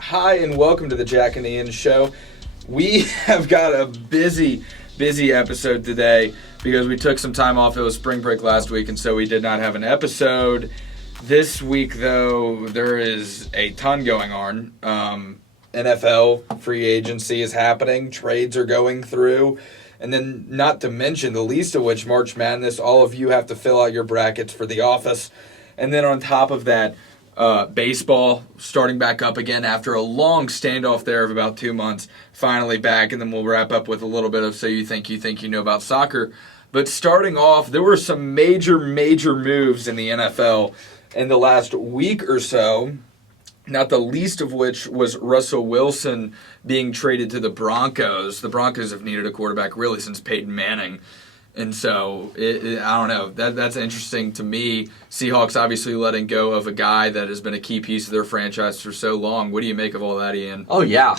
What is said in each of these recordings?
Hi, and welcome to the Jack and Ian Show. We have got a busy episode today because we took some time off. It was spring break last week, and so we did not have an episode. This week, though, there is a ton going on. NFL free agency is happening. Trades are going through. And then, not to mention, the least of which, March Madness, all of you have to fill out your brackets for the office. And then on top of that, baseball starting back up again after a long standoff there of about 2 months, finally back, and then we'll wrap up with a little bit of So You Think You Know About Soccer. But starting off, there were some major moves in the NFL in the last week or so, not the least of which was Russell Wilson being traded to the Broncos. The Broncos have needed a quarterback really since Peyton Manning. And so, I don't know, that's interesting to me. Seahawks obviously letting go of a guy that has been a key piece of their franchise for so long. What do you make of all that, Ian? Oh, yeah.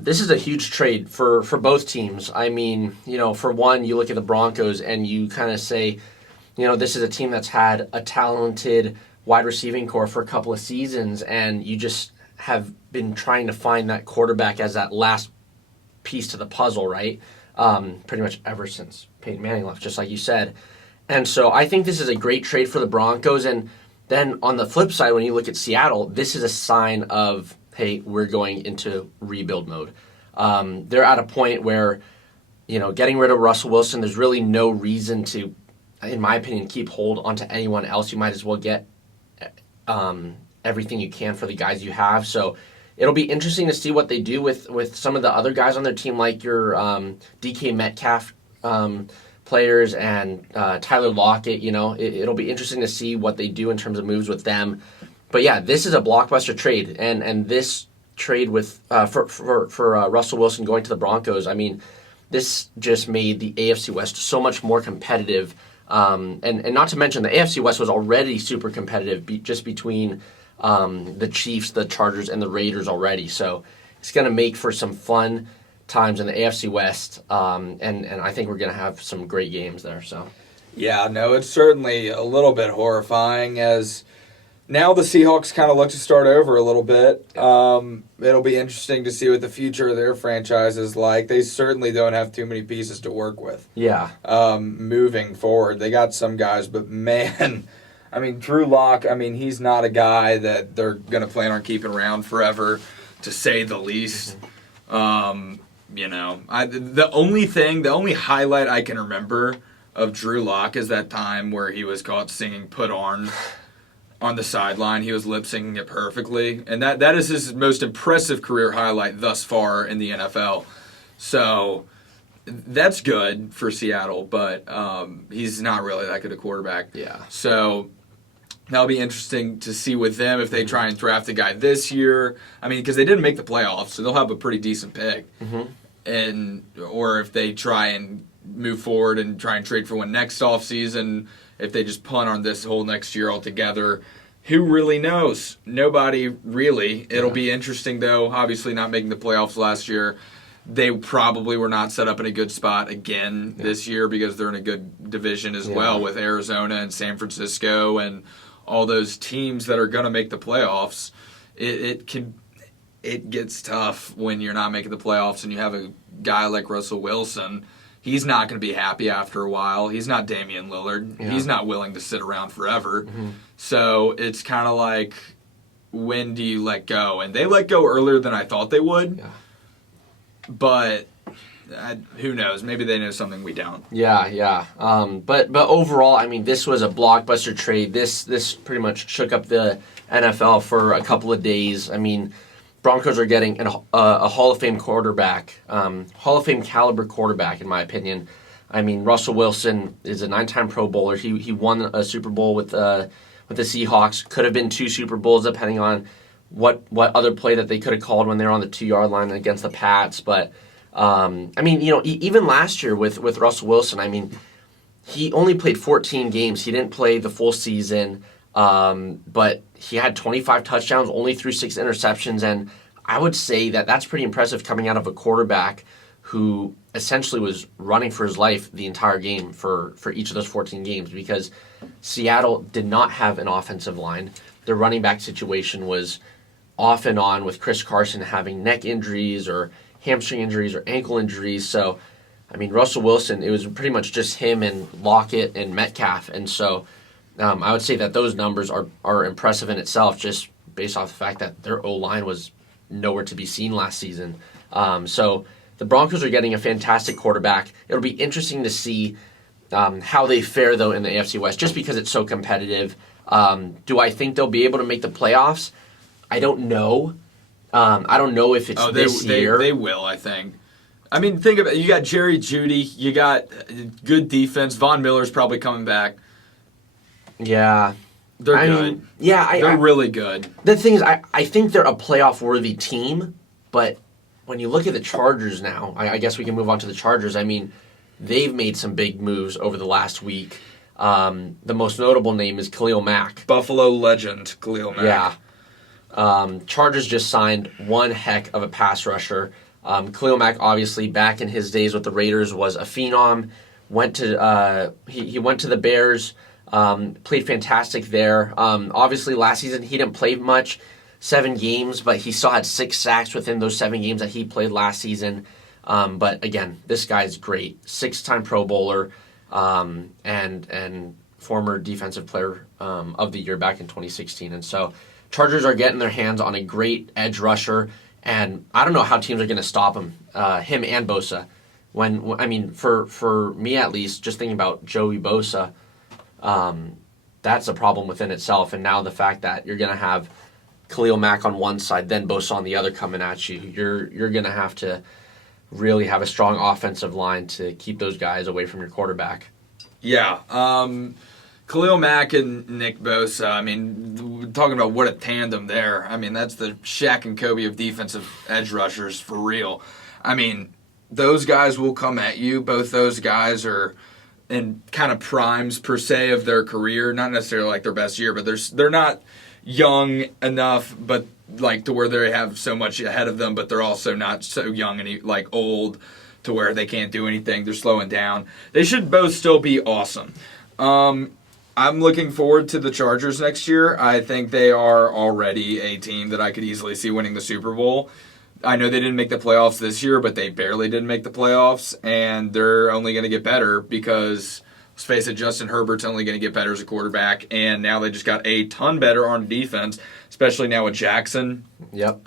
This is a huge trade for both teams. I mean, for one, you look at the Broncos and you kind of say, this is a team that's had a talented wide receiving core for a couple of seasons, and you just have been trying to find that quarterback as that last piece to the puzzle, right? Pretty much ever since Peyton Manning left, just like you said. And so I think this is a great trade for the Broncos. And then on the flip side, when you look at Seattle, this is a sign of, hey, we're going into rebuild mode. They're at a point where, getting rid of Russell Wilson, there's really no reason to, in my opinion, keep hold onto anyone else. You might as well get everything you can for the guys you have. So it'll be interesting to see what they do with some of the other guys on their team, like your DK Metcalf players and Tyler Lockett. It'll be interesting to see what they do in terms of moves with them. But yeah, this is a blockbuster trade, and this trade with for Russell Wilson going to the Broncos. I mean, this just made the AFC West so much more competitive. And not to mention the AFC West was already super competitive just between the Chiefs, the Chargers, and the Raiders already. So it's going to make for some fun times in the AFC West, and I think we're going to have some great games there. So, yeah, no, it's certainly a little bit horrifying as now the Seahawks kind of look to start over a little bit. It'll be interesting to see what the future of their franchise is like. They certainly don't have too many pieces to work with. Yeah. Moving forward, they got some guys, but man, I mean, Drew Lock, he's not a guy that they're going to plan on keeping around forever, to say the least. The only highlight I can remember of Drew Lock is that time where he was caught singing "Put on the sideline. He was lip-syncing it perfectly. And that is his most impressive career highlight thus far in the NFL. So that's good for Seattle, but he's not really that good a quarterback. Yeah. So that'll be interesting to see with them if they try and draft a guy this year. Because they didn't make the playoffs, so they'll have a pretty decent pick. Mm-hmm. Or if they try and move forward and try and trade for one next offseason, if they just punt on this whole next year altogether. Who really knows? Nobody really. It'll be interesting, though. Obviously not making the playoffs last year. They probably were not set up in a good spot again this year because they're in a good division as well with Arizona and San Francisco and all those teams that are going to make the playoffs. It gets tough when you're not making the playoffs and you have a guy like Russell Wilson. He's not going to be happy after a while. He's not Damian Lillard. Yeah. He's not willing to sit around forever. Mm-hmm. So it's kind of like, when do you let go? And they let go earlier than I thought they would. Yeah. But who knows? Maybe they know something we don't. Yeah. But overall, this was a blockbuster trade. This pretty much shook up the NFL for a couple of days. Broncos are getting a Hall of Fame quarterback, Hall of Fame caliber quarterback, in my opinion. Russell Wilson is a 9-time Pro Bowler. He won a Super Bowl with the Seahawks. Could have been 2 Super Bowls, depending on what other play that they could have called when they were on the 2-yard line against the Pats. But even last year with Russell Wilson, he only played 14 games. He didn't play the full season. But he had 25 touchdowns, only threw 6 interceptions, and I would say that that's pretty impressive coming out of a quarterback who essentially was running for his life the entire game for each of those 14 games, because Seattle did not have an offensive line. Their running back situation was off and on with Chris Carson having neck injuries or hamstring injuries or ankle injuries. So, I mean, Russell Wilson, it was pretty much just him and Lockett and Metcalf. And so I would say that those numbers are impressive in itself, just based off the fact that their O-line was nowhere to be seen last season. So the Broncos are getting a fantastic quarterback. It'll be interesting to see how they fare, though, in the AFC West, just because it's so competitive. Do I think they'll be able to make the playoffs? I don't know. I don't know if it's this year. They will, I think. I mean, think about it. You got Jerry Jeudy. You got good defense. Von Miller's probably coming back. Yeah. They're good. They're really good. The thing is, I think they're a playoff-worthy team, but when you look at the Chargers now, I guess we can move on to the Chargers. I mean, they've made some big moves over the last week. The most notable name is Khalil Mack. Buffalo legend, Khalil Mack. Yeah. Chargers just signed one heck of a pass rusher. Khalil Mack, obviously, back in his days with the Raiders, was a phenom. He went to the Bears, played fantastic there. Obviously, last season he didn't play much, 7 games, but he still had 6 sacks within those 7 games that he played last season. But again, this guy's great. 6-time Pro Bowler, and former Defensive Player of the Year back in 2016. And so Chargers are getting their hands on a great edge rusher, and I don't know how teams are going to stop him and Bosa. For me at least, just thinking about Joey Bosa, that's a problem within itself. And now the fact that you're going to have Khalil Mack on one side, then Bosa on the other coming at you, you're going to have to really have a strong offensive line to keep those guys away from your quarterback. Yeah. Khalil Mack and Nick Bosa, I mean, we're talking about what a tandem there. I mean, that's the Shaq and Kobe of defensive edge rushers for real. I mean, those guys will come at you. Both those guys are in kind of primes, per se, of their career. Not necessarily like their best year, but they're not young enough, but like to where they have so much ahead of them, but they're also not so young and like old to where they can't do anything. They're slowing down. They should both still be awesome. I'm looking forward to the Chargers next year. I think they are already a team that I could easily see winning the Super Bowl. I know they didn't make the playoffs this year, but they barely didn't make the playoffs, and they're only going to get better because, let's face it, Justin Herbert's only going to get better as a quarterback, and now they just got a ton better on defense, especially now with Jackson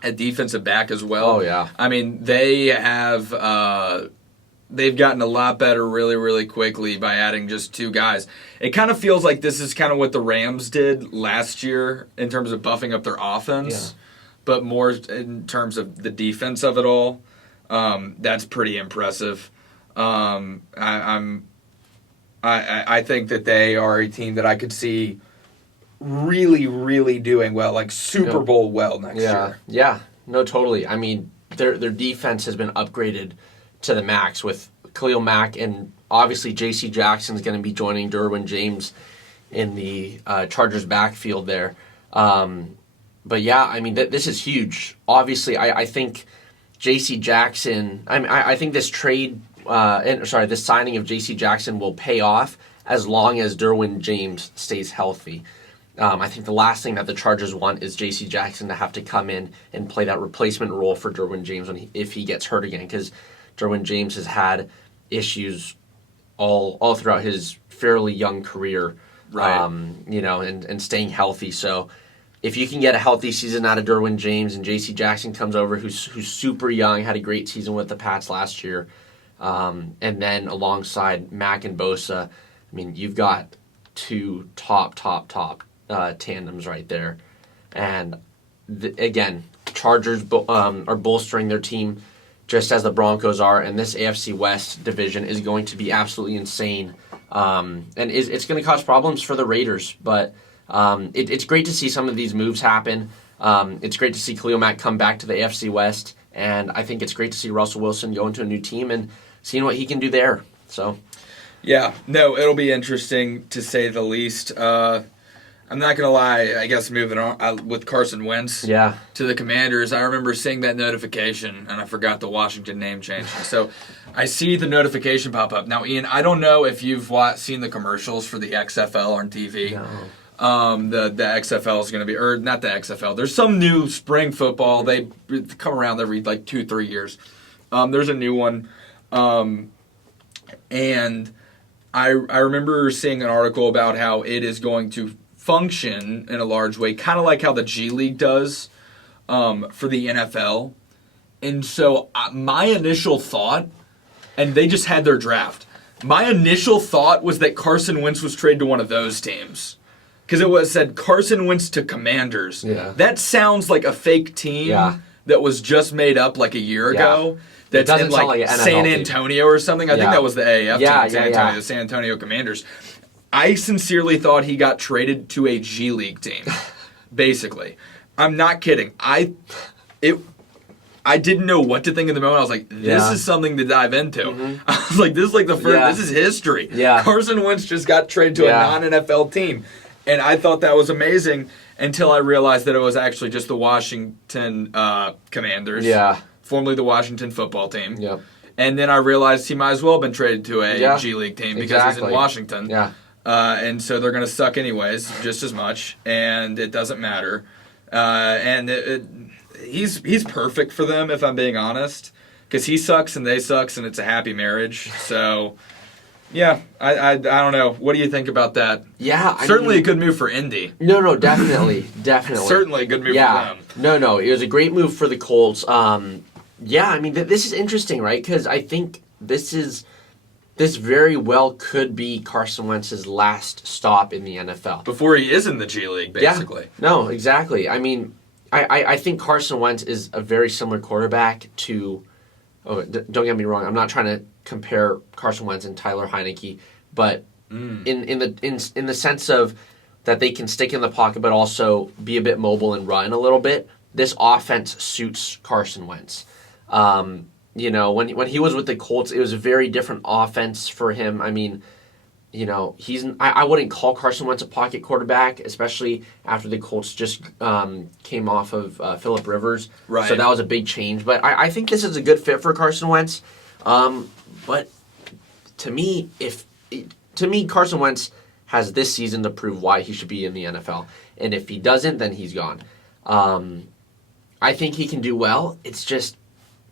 at defensive back as well. Oh, yeah. I mean, they have they've gotten a lot better really, really quickly by adding just 2 guys. It kind of feels like this is kind of what the Rams did last year in terms of buffing up their offense, but more in terms of the defense of it all. That's pretty impressive. I think that they are a team that I could see really, really doing well, like Super Bowl well next year. Yeah, no, totally. I mean, their defense has been upgraded to the max with Khalil Mack, and obviously J.C. Jackson is going to be joining Derwin James in the Chargers backfield there. But yeah, I mean, this is huge. Obviously, I think J.C. Jackson, I think this this signing of J.C. Jackson will pay off as long as Derwin James stays healthy. I think the last thing that the Chargers want is J.C. Jackson to have to come in and play that replacement role for Derwin James if he gets hurt again, because Derwin James has had issues all throughout his fairly young career, right? And staying healthy. So if you can get a healthy season out of Derwin James and J.C. Jackson comes over, who's super young, had a great season with the Pats last year, and then alongside Mack and Bosa, I mean, you've got 2 top tandems right there. And again, Chargers are bolstering their team just as the Broncos are, and this AFC West division is going to be absolutely insane. And it's going to cause problems for the Raiders, but it's great to see some of these moves happen. It's great to see Khalil Mack come back to the AFC West, and I think it's great to see Russell Wilson go into a new team and seeing what he can do there. So, yeah, no, it'll be interesting to say the least. I'm not going to lie, I guess moving on with Carson Wentz to the Commanders, I remember seeing that notification, and I forgot the Washington name change. So I see the notification pop up. Now, Ian, I don't know if you've seen the commercials for the XFL on TV. The XFL is going to be, or not the XFL. There's some new spring football. They come around every like 2-3 years. There's a new one, and I remember seeing an article about how it is going to function in a large way, kind of like how the G League does for the NFL. And so my initial thought, and they just had their draft. My initial thought was that Carson Wentz was traded to one of those teams. Because it said Carson Wentz to Commanders. Yeah. That sounds like a fake team that was just made up like a year ago. That's in like San Antonio or something. I think that was the AAF team, San Antonio, the San Antonio Commanders. I sincerely thought he got traded to a G League team, basically. I'm not kidding. I didn't know what to think in the moment. I was like, this is something to dive into. Mm-hmm. I was like, this is like the first, this is history. Yeah. Carson Wentz just got traded to a non-NFL team. And I thought that was amazing until I realized that it was actually just the Washington Commanders, formerly the Washington football team. Yep. And then I realized he might as well have been traded to a G League team because he's in Washington. Yeah. And so they're going to suck anyways, just as much, and it doesn't matter. And he's perfect for them, if I'm being honest, because he sucks and they sucks, and it's a happy marriage. So, yeah, I don't know. What do you think about that? Yeah, certainly a good move for Indy. No, definitely. Certainly a good move for them. No, it was a great move for the Colts. This is interesting, right? Because I think this very well could be Carson Wentz's last stop in the NFL. Before he is in the G League, basically. Yeah. No, exactly. I mean, I think Carson Wentz is a very similar quarterback to... Oh, don't get me wrong. I'm not trying to compare Carson Wentz and Tyler Heineke, but in the sense of that they can stick in the pocket but also be a bit mobile and run a little bit, this offense suits Carson Wentz. When he was with the Colts, it was a very different offense for him. I mean, I wouldn't call Carson Wentz a pocket quarterback, especially after the Colts just came off of Phillip Rivers. Right. So that was a big change. But I think this is a good fit for Carson Wentz. But to me, Carson Wentz has this season to prove why he should be in the NFL. And if he doesn't, then he's gone. I think he can do well. It's just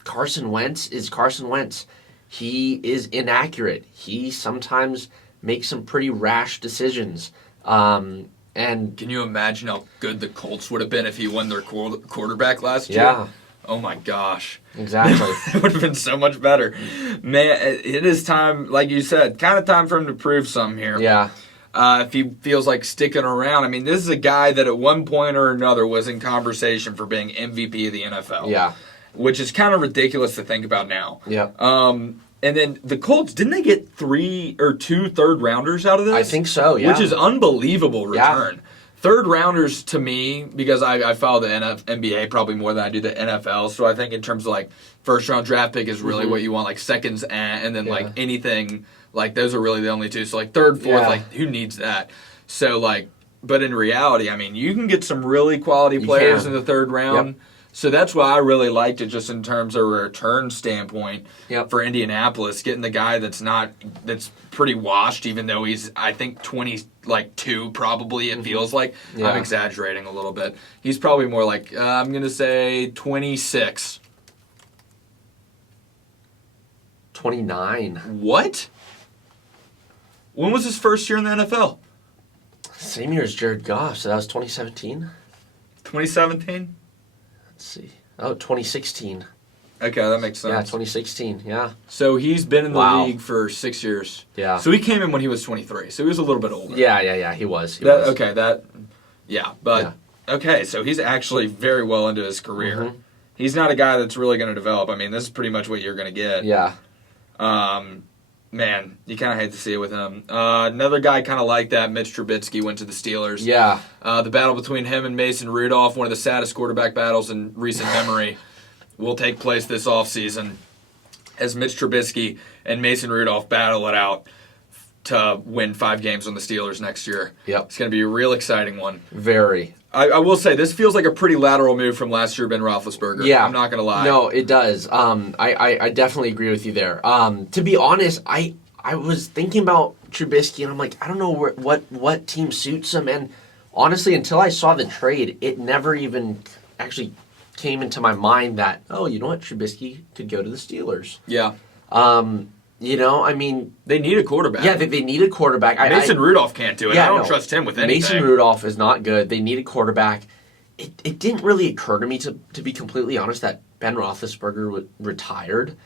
Carson Wentz is Carson Wentz. He is inaccurate. He sometimes makes some pretty rash decisions. And can you imagine how good the Colts would have been if he won their quarterback last year? Yeah. Oh my gosh. Exactly. It would have been so much better. Man, it is time, like you said, kind of time for him to prove something here. Yeah. If he feels like sticking around. I mean, this is a guy that at one point or another was in conversation for being MVP of the NFL. Yeah. Which is kind of ridiculous to think about now. Yeah. And then the Colts, didn't they get 2 third-rounders out of this? I think so, yeah. Which is unbelievable return. Yeah. Third-rounders to me, because I follow the NBA probably more than I do the NFL, so I think in terms of like first-round draft pick is really what you want, like seconds and then like anything, like those are really the only two. So like third, fourth, like who needs that? So like, but in reality, I mean, you can get some really quality players in the third round. Yep. So that's why I really liked it, just in terms of a return standpoint for Indianapolis, getting the guy that's pretty washed, even though he's, I think, 22 probably, it feels like. Yeah. I'm exaggerating a little bit. He's probably more like, I'm going to say 26. 29. What? When was his first year in the NFL? Same year as Jared Goff, so that was 2017. 2017? Let's see. Oh, 2016. Okay, that makes sense. Yeah, 2016, yeah. So he's been in the league for 6 years. Yeah. So he came in when he was 23, so he was a little bit older. Yeah, he was. Okay, okay, so he's actually very well into his career. Mm-hmm. He's not a guy that's really going to develop. I mean, this is pretty much what you're going to get. Yeah. Man, you kind of hate to see it with him. Another guy kind of like that, Mitch Trubisky, went to the Steelers. Yeah. The battle between him and Mason Rudolph, one of the saddest quarterback battles in recent memory, will take place this offseason as Mitch Trubisky and Mason Rudolph battle it out to win 5 games on the Steelers next year. Yep. It's going to be a real exciting one. Very. I will say, this feels like a pretty lateral move from last year, Ben Roethlisberger. Yeah. I'm not going to lie. No, it does. I definitely agree with you there. To be honest, I was thinking about Trubisky, and I'm like, I don't know what team suits him. And honestly, until I saw the trade, it never even actually came into my mind that, oh, you know what, Trubisky could go to the Steelers. Yeah. I mean... They need a quarterback. Yeah, they need a quarterback. Mason Rudolph can't do it. I don't trust him with anything. Mason Rudolph is not good. They need a quarterback. It didn't really occur to me, to be completely honest, that Ben Roethlisberger retired.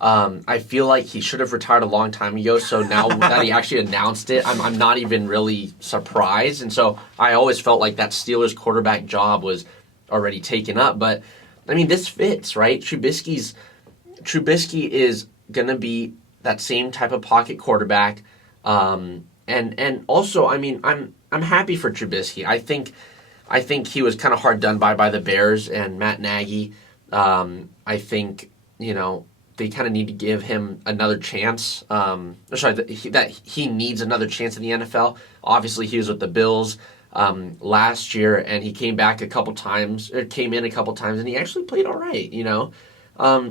I feel like he should have retired a long time ago, so now that he actually announced it, I'm not even really surprised. And so I always felt like that Steelers quarterback job was already taken up. But, I mean, this fits, right? Trubisky is going to be that same type of pocket quarterback. And also, I mean, I'm happy for Trubisky. I think he was kind of hard done by the Bears and Matt Nagy. I think, they kind of need to give him another chance. That he needs another chance in the NFL. Obviously, he was with the Bills last year, and he came in a couple times, and he actually played all right.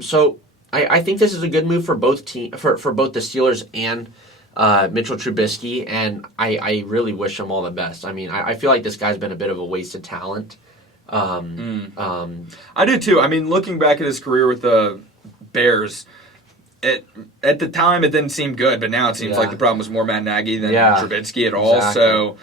So I think this is a good move for both for both the Steelers and Mitchell Trubisky, and I really wish him all the best. I mean, I feel like this guy's been a bit of a waste of talent. I do too. I mean, looking back at his career with the Bears, at the time it didn't seem good, but now it seems like the problem was more Matt Nagy than Trubisky at all. Exactly. So,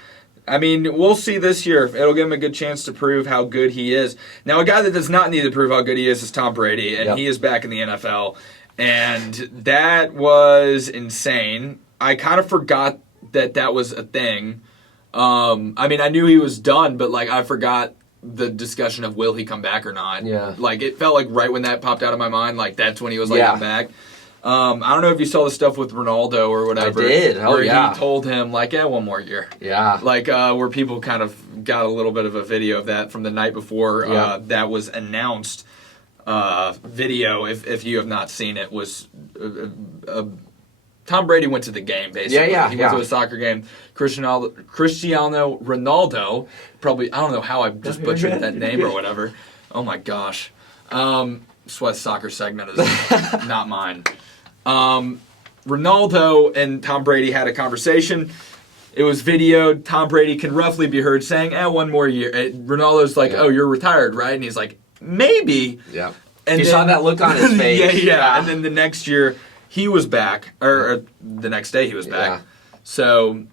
I mean, we'll see this year. It'll give him a good chance to prove how good he is. Now, a guy that does not need to prove how good he is Tom Brady, and he is back in the NFL, and that was insane. I kind of forgot that was a thing. I mean, I knew he was done, but I forgot the discussion of will he come back or not. Yeah. It felt like right when that popped out of my mind, that's when he was I'm back. I don't know if you saw the stuff with Ronaldo or whatever. I did. Where he told him, one more year. Yeah. Where people kind of got a little bit of a video of that from the night before that was announced. Video, if you have not seen it, was Tom Brady went to the game, basically. He went to a soccer game. Cristiano Ronaldo, probably, I don't know how I just butchered that name or whatever. Oh my gosh. That's why soccer segment is not mine. Ronaldo and Tom Brady had a conversation. It was videoed. Tom Brady can roughly be heard saying, one more year. Ronaldo's like, oh, you're retired, right? And he's like, maybe. Yeah. And you saw that look on his face. Yeah. And then the next year, he was back, or the next day he was back. Yeah. So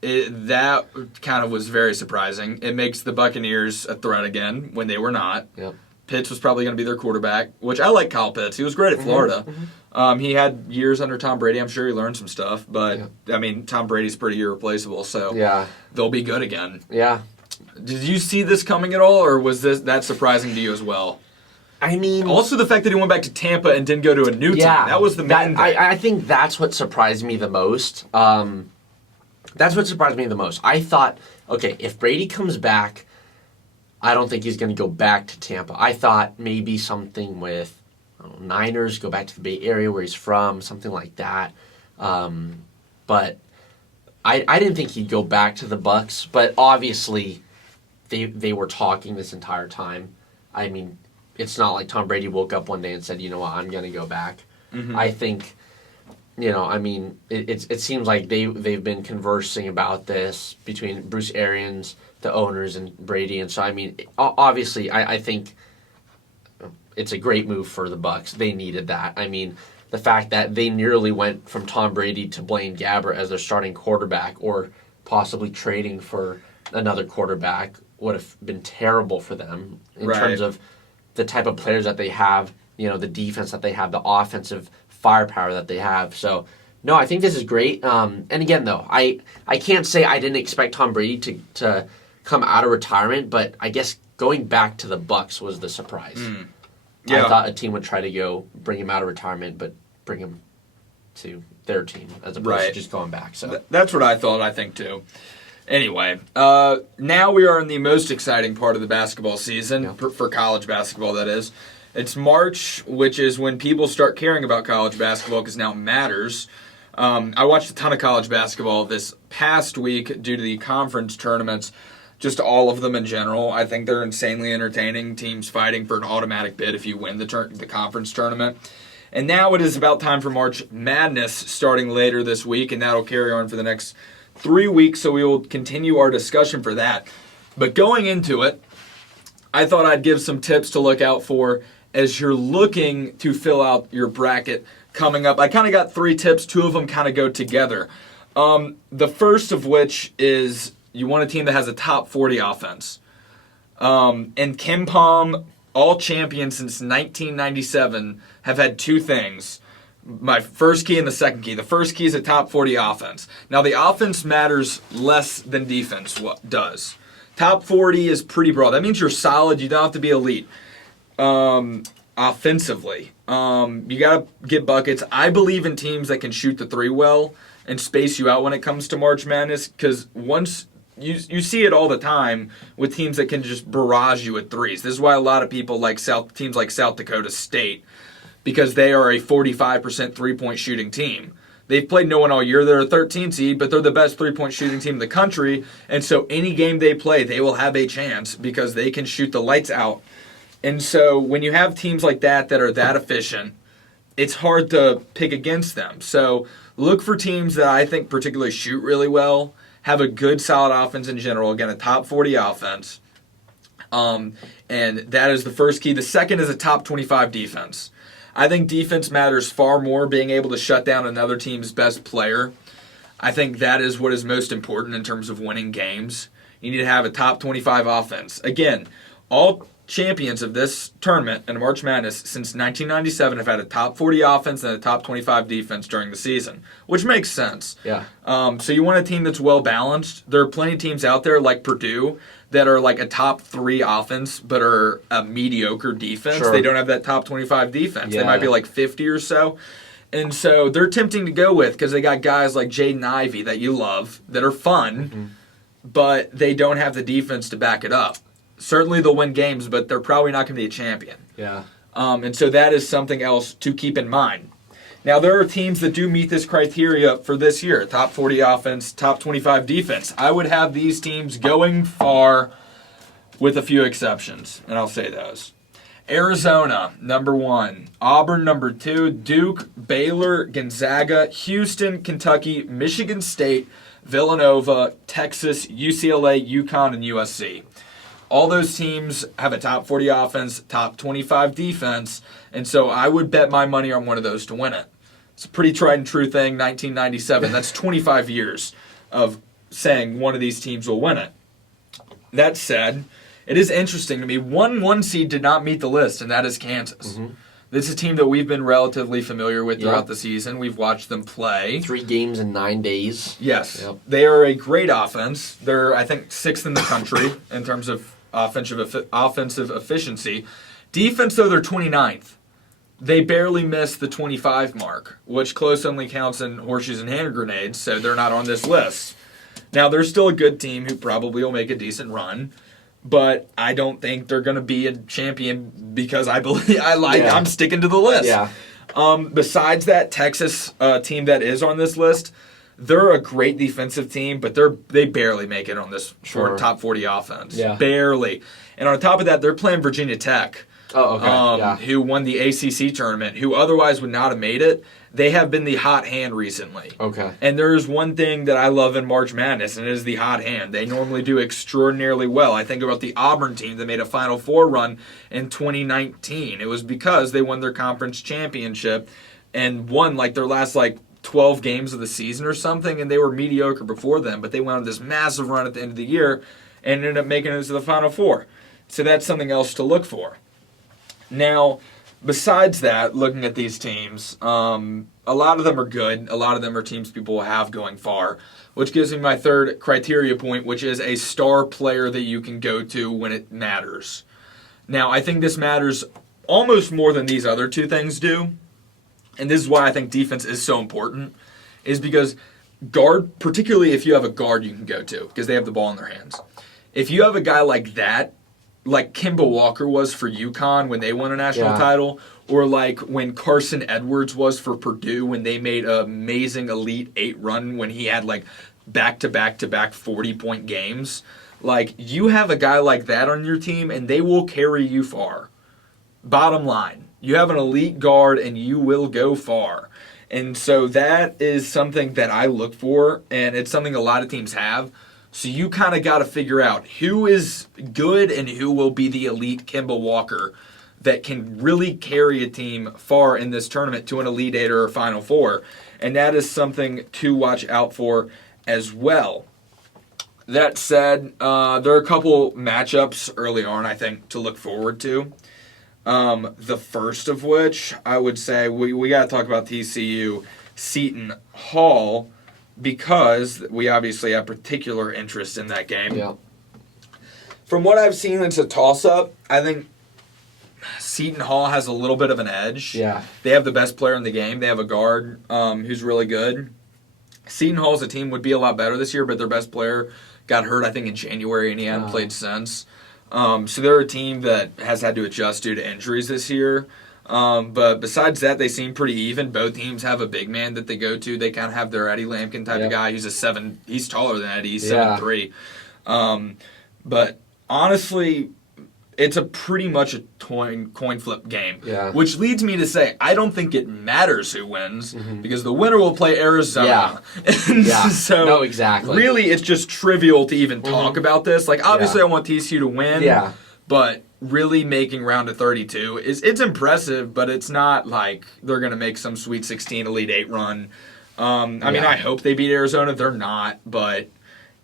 that kind of was very surprising. It makes the Buccaneers a threat again when they were not. Yep. Pitts was probably going to be their quarterback, which I like Kyle Pitts. He was great at Florida. Mm-hmm. He had years under Tom Brady. I'm sure he learned some stuff, but I mean, Tom Brady's pretty irreplaceable, so they'll be good again. Yeah. Did you see this coming at all, or was that surprising to you as well? I mean... Also the fact that he went back to Tampa and didn't go to a new team. That was the main thing. I think that's what surprised me the most. I thought, okay, if Brady comes back, I don't think he's going to go back to Tampa. I thought maybe something with Niners, go back to the Bay Area where he's from, something like that. But I didn't think he'd go back to the Bucs. But obviously, they were talking this entire time. I mean... It's not like Tom Brady woke up one day and said, you know what, I'm going to go back. Mm-hmm. I think, it seems like they've been conversing about this between Bruce Arians, the owners, and Brady. And so, I mean, obviously, I think it's a great move for the Bucs. They needed that. I mean, the fact that they nearly went from Tom Brady to Blaine Gabbert as their starting quarterback or possibly trading for another quarterback would have been terrible for them in terms of the type of players that they have, the defense that they have, the offensive firepower that they have. So, no, I think this is great. And again, though, I can't say I didn't expect Tom Brady to come out of retirement, but I guess going back to the Bucs was the surprise. I thought a team would try to go bring him out of retirement, but bring him to their team as opposed to just going back. So that's what I thought, I think, too. Anyway, now we are in the most exciting part of the basketball season, for college basketball, that is. It's March, which is when people start caring about college basketball because now it matters. I watched a ton of college basketball this past week due to the conference tournaments, just all of them in general. I think they're insanely entertaining, teams fighting for an automatic bid if you win the conference tournament. And now it is about time for March Madness starting later this week, and that'll carry on for the next 3 weeks, so we will continue our discussion for that. But going into it, I thought I'd give some tips to look out for as you're looking to fill out your bracket coming up. I kind of got 3 tips. 2 of them kind of go together. The first of which is you want a team that has a top 40 offense. And Kim Pom, all champions since 1997, have had 2 things. My first key and the second key. The first key is a top 40 offense. Now, the offense matters less than defense does. Top 40 is pretty broad. That means you're solid. You don't have to be elite. Offensively, you got to get buckets. I believe in teams that can shoot the 3 well and space you out when it comes to March Madness, because once you see it all the time with teams that can just barrage you with 3s. This is why a lot of people like teams like South Dakota State, because they are a 45% three-point shooting team. They've played no one all year. They're a 13 seed, but they're the best three-point shooting team in the country. And so any game they play, they will have a chance because they can shoot the lights out. And so when you have teams like that are that efficient, it's hard to pick against them. So look for teams that I think particularly shoot really well, have a good, solid offense in general. Again, a top 40 offense. And that is the first key. The second is a top 25 defense. I think defense matters far more, being able to shut down another team's best player. I think that is what is most important in terms of winning games. You need to have a top 25 offense. Again, all champions of this tournament and March Madness since 1997 have had a top 40 offense and a top 25 defense during the season, which makes sense. Yeah. So you want a team that's well balanced. There are plenty of teams out there like Purdue that are like a top 3 offense but are a mediocre defense. Sure. They don't have that top 25 defense. Yeah. They might be like 50 or so. And so they're tempting to go with because they got guys like Jaden Ivey that you love that are fun, but they don't have the defense to back it up. Certainly they'll win games, but they're probably not going to be a champion. Yeah. And so that is something else to keep in mind. Now, there are teams that do meet this criteria for this year. Top 40 offense, top 25 defense. I would have these teams going far with a few exceptions, and I'll say those. Arizona, number 1. Auburn, number 2. Duke, Baylor, Gonzaga, Houston, Kentucky, Michigan State, Villanova, Texas, UCLA, UConn, and USC. All those teams have a top 40 offense, top 25 defense, and so I would bet my money on one of those to win it. It's a pretty tried and true thing, 1997. That's 25 years of saying one of these teams will win it. That said, it is interesting to me. One seed did not meet the list, and that is Kansas. Mm-hmm. This is a team that we've been relatively familiar with throughout the season. We've watched them play. 3 games in 9 days. Yes. Yep. They are a great offense. They're, I think, 6th in the country in terms of offensive efficiency. Defense, though, they're 29th. They barely missed the 25 mark, which close only counts in horseshoes and hand grenades, so they're not on this list. Now, they're still a good team who probably will make a decent run, but I don't think they're going to be a champion because I'm sticking to the list. Yeah. Besides that, Texas team that is on this list, they're a great defensive team, but they barely make it on this top 40 offense. Yeah. Barely. And on top of that, they're playing Virginia Tech. Oh, okay. Who won the ACC tournament, who otherwise would not have made it. They have been the hot hand recently. Okay. And there's one thing that I love in March Madness, and it is the hot hand. They normally do extraordinarily well. I think about the Auburn team that made a Final Four run in 2019. It was because they won their conference championship and won their last 12 games of the season or something, and they were mediocre before then, but they went on this massive run at the end of the year and ended up making it to the Final Four. So that's something else to look for. Now, besides that, looking at these teams, a lot of them are good. A lot of them are teams people will have going far, which gives me my third criteria point, which is a star player that you can go to when it matters. Now, I think this matters almost more than these other 2 things do, and this is why I think defense is so important, is because guard, particularly if you have a guard you can go to, because they have the ball in their hands. If you have a guy like that, like Kemba Walker was for UConn when they won a national title, or like when Carson Edwards was for Purdue when they made an amazing Elite 8 run when he had back-to-back 40-point games. You have a guy like that on your team, and they will carry you far. Bottom line, you have an elite guard, and you will go far. And so that is something that I look for, and it's something a lot of teams have. So you kind of got to figure out who is good and who will be the elite Kemba Walker that can really carry a team far in this tournament to an Elite Eight or a Final Four. And that is something to watch out for as well. That said, there are a couple matchups early on, I think, to look forward to. The first of which, I would say, we got to talk about TCU Seton Hall, because we obviously have particular interest in that game. Yeah. From what I've seen, it's a toss-up. I think Seton Hall has a little bit of an edge. Yeah. They have the best player in the game. They have a guard who's really good. Seton Hall's a team would be a lot better this year, but their best player got hurt, I think, in January, and he hadn't played since. So they're a team that has had to adjust due to injuries this year. But besides that, they seem pretty even. Both teams have a big man that they go to. They kind of have their Eddie Lampkin type of guy. He's taller than Eddie. He's 7'3". But honestly, it's a pretty much a coin flip game. Yeah. Which leads me to say, I don't think it matters who wins, because the winner will play Arizona. Yeah. So no, exactly. Really, it's just trivial to even talk about this. Like, obviously, I want TCU to win. Yeah. But really making round of 32 it's impressive, but it's not like they're going to make some Sweet 16 Elite 8 run. I mean, I hope they beat Arizona. They're not, but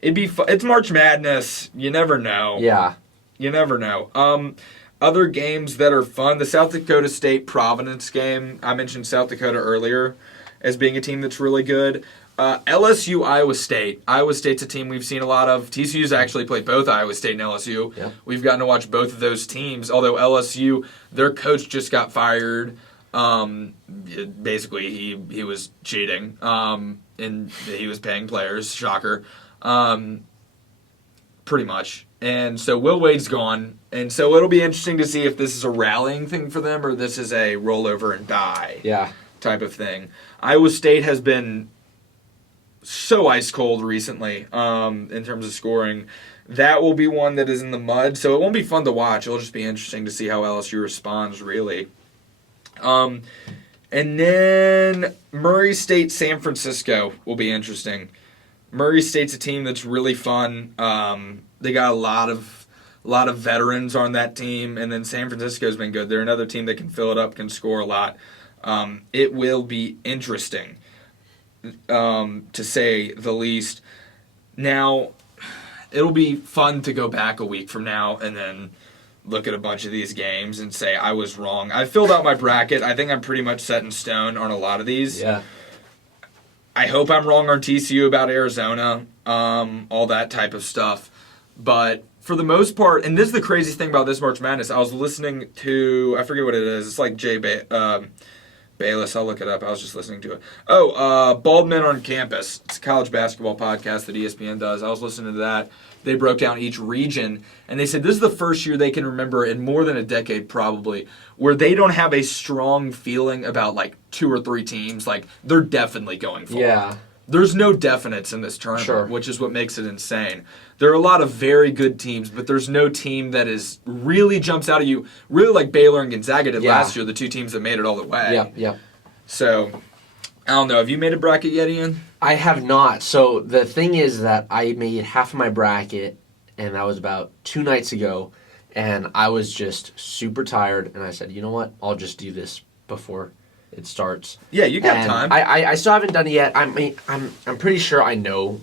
it'd be it's March Madness. You never know. Yeah. You never know. Other games that are fun, the South Dakota State Providence game. I mentioned South Dakota earlier as being a team that's really good. LSU, Iowa State. Iowa State's a team we've seen a lot of. TCU's actually played both Iowa State and LSU. Yeah. We've gotten to watch both of those teams, although LSU, their coach just got fired. Basically, he was cheating, and he was paying players. Shocker. Pretty much. And so Will Wade's gone. And so it'll be interesting to see if this is a rallying thing for them or this is a rollover and die type of thing. Iowa State has been so ice cold recently in terms of scoring. That will be one that is in the mud. So it won't be fun to watch. It'll just be interesting to see how LSU responds, really. And then Murray State, San Francisco will be interesting. Murray State's a team that's really fun. They got a lot of veterans on that team, and then San Francisco's been good. They're another team that can fill it up, can score a lot. It will be interesting, to say the least. Now, it'll be fun to go back a week from now and then look at a bunch of these games and say, I was wrong. I filled out my bracket. I think I'm pretty much set in stone on a lot of these. Yeah. I hope I'm wrong on TCU about Arizona, all that type of stuff. But for the most part, and this is the crazy thing about this March Madness, I was listening to, I forget what it is. It's like Bayless. I'll look it up. I was just listening to it. Bald Men on Campus. It's a college basketball podcast that ESPN does. I was listening to that. They broke down each region, and they said this is the first year they can remember in more than a decade probably where they don't have a strong feeling about like 2 or 3 teams. Like, they're definitely going for it. Yeah. There's no definites in this tournament, which is what makes it insane. There are a lot of very good teams, but there's no team that is really jumps out at you, really like Baylor and Gonzaga did last year, the 2 teams that made it all the way. Yeah. So, I don't know. Have you made a bracket yet, Ian? I have not. So the thing is that I made half of my bracket, and that was about 2 nights ago, and I was just super tired, and I said, you know what? I'll just do this before it starts. Yeah, you got time. I still haven't done it yet. I'm pretty sure I know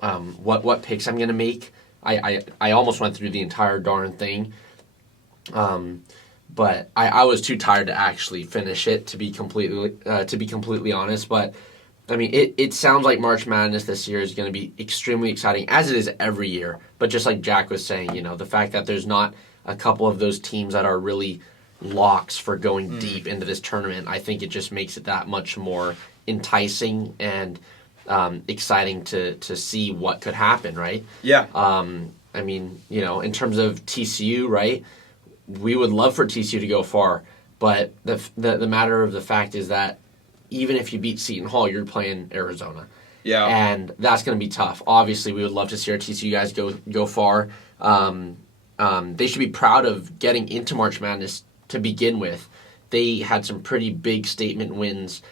what picks I'm gonna make. I almost went through the entire darn thing, but I was too tired to actually finish it, to be completely honest. But I mean, it sounds like March Madness this year is going to be extremely exciting, as it is every year. But just like Jack was saying, you know, the fact that there's not a couple of those teams that are really locks for going deep into this tournament, I think it just makes it that much more enticing and exciting to see what could happen, right? Yeah. I mean, you know, in terms of TCU, right, we would love for TCU to go far, but the matter of the fact is that even if you beat Seton Hall, you're playing Arizona. Yeah. And that's going to be tough. Obviously, we would love to see our TCU guys go far. They should be proud of getting into March Madness to begin with. They had some pretty big statement wins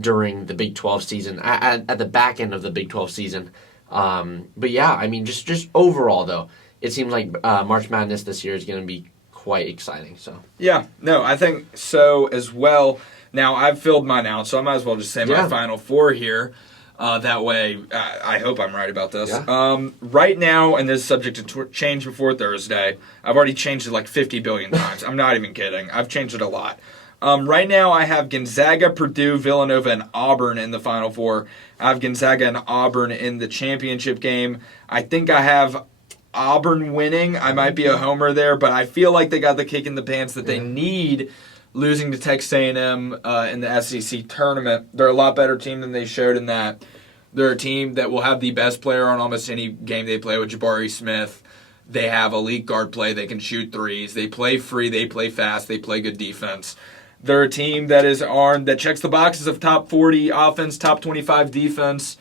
during the Big 12 season, at the back end of the Big 12 season. But yeah, I mean, just overall though, it seems like March Madness this year is going to be quite exciting. So Yeah, no, I think so as well. Now, I've filled mine out, so I might as well just say my final four here. That way, I hope I'm right about this. Yeah. Right now, and this is subject to change before Thursday, I've already changed it like 50 billion times. I'm not even kidding. I've changed it a lot. Right now, I have Gonzaga, Purdue, Villanova, and Auburn in the Final Four. I have Gonzaga and Auburn in the championship game. I think I have Auburn winning. I might be a homer there, but I feel like they got the kick in the pants that they need losing to Texas A&M in the SEC tournament. They're a lot better team than they showed in that. They're a team that will have the best player on almost any game they play with Jabari Smith. They have elite guard play. They can shoot threes. They play free. They play fast. They play good defense. They're a team that is armed, that checks the boxes of top 40 offense, top 25 defense.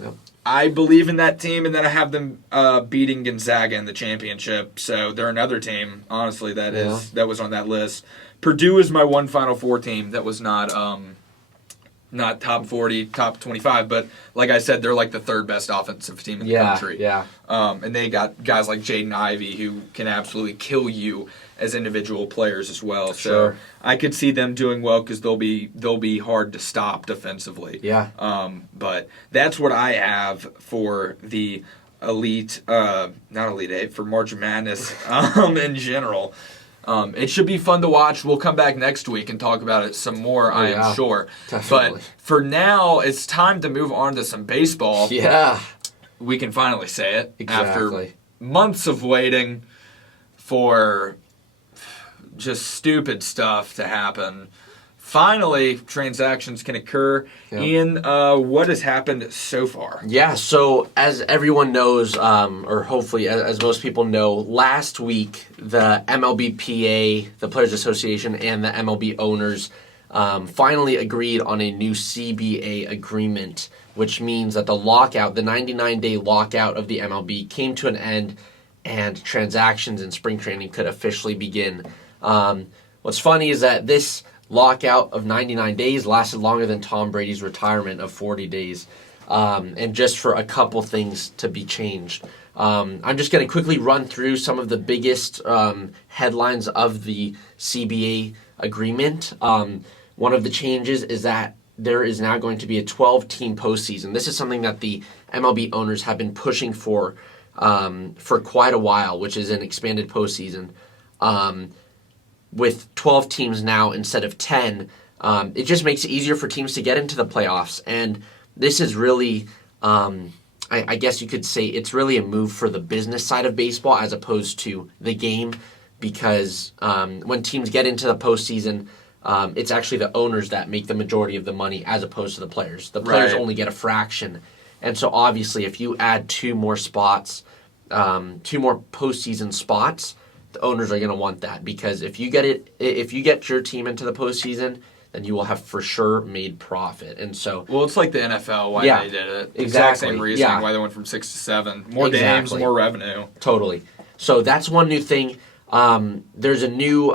Yep. I believe in that team, and then I have them beating Gonzaga in the championship. So they're another team, honestly, that was on that list. Purdue is my one Final Four team that was not top 40, top 25, but like I said, they're like the third best offensive team in the country. Yeah. And they got guys like Jaden Ivey who can absolutely kill you as individual players as well. Sure. So I could see them doing well because they'll be hard to stop defensively. Yeah. But that's what I have for the elite, not Elite Eight, for March Madness in general. It should be fun to watch. We'll come back next week and talk about it some more, I am sure. Definitely. But for now, it's time to move on to some baseball. Yeah. We can finally say it Exactly. after months of waiting for just stupid stuff to happen. Finally, transactions can occur in what has happened so far. Yeah, so as everyone knows, or hopefully as most people know, last week the MLBPA, the Players Association, and the MLB owners finally agreed on a new CBA agreement, which means that the lockout, the 99-day lockout of the MLB came to an end and transactions in spring training could officially begin. What's funny is that this lockout of 99 days lasted longer than Tom Brady's retirement of 40 days. And just for a couple things to be changed. I'm just going to quickly run through some of the biggest headlines of the CBA agreement. One of the changes is that there is now going to be a 12-team postseason. This is something that the MLB owners have been pushing for quite a while, which is an expanded postseason. With 12 teams now instead of 10, it just makes it easier for teams to get into the playoffs. And this is really, I guess you could say, it's really a move for the business side of baseball as opposed to the game, because when teams get into the postseason, it's actually the owners that make the majority of the money as opposed to the players. The players only get a fraction. And so obviously if you add two more postseason spots, the owners are going to want that, because if you get your team into the postseason, then you will have for sure made profit. And so, well, it's like the NFL why they did it. Exactly. Exact same reasoning why they went from 6 to 7. More games, more revenue. Totally. So that's one new thing. There's a new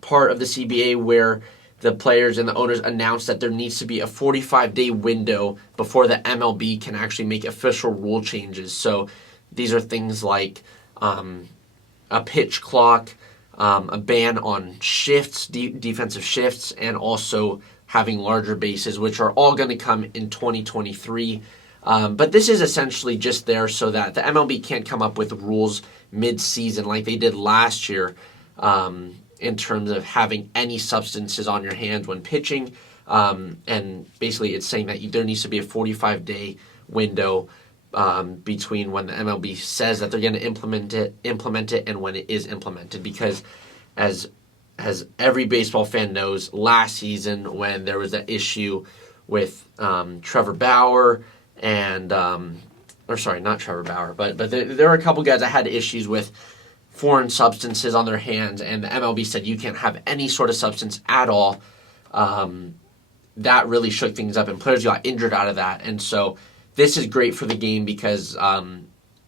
part of the CBA where the players and the owners announced that there needs to be a 45-day window before the MLB can actually make official rule changes. So these are things like a pitch clock, a ban on shifts, defensive shifts, and also having larger bases, which are all going to come in 2023. But this is essentially just there so that the MLB can't come up with rules mid-season like they did last year in terms of having any substances on your hands when pitching. And basically it's saying that there needs to be a 45-day window between when the MLB says that they're going to implement it and when it is implemented, because as every baseball fan knows, last season when there was that issue with Trevor Bauer and not Trevor Bauer, but there were a couple guys that had issues with foreign substances on their hands, and the MLB said you can't have any sort of substance at all. That really shook things up, and players got injured out of that, and so this is great for the game because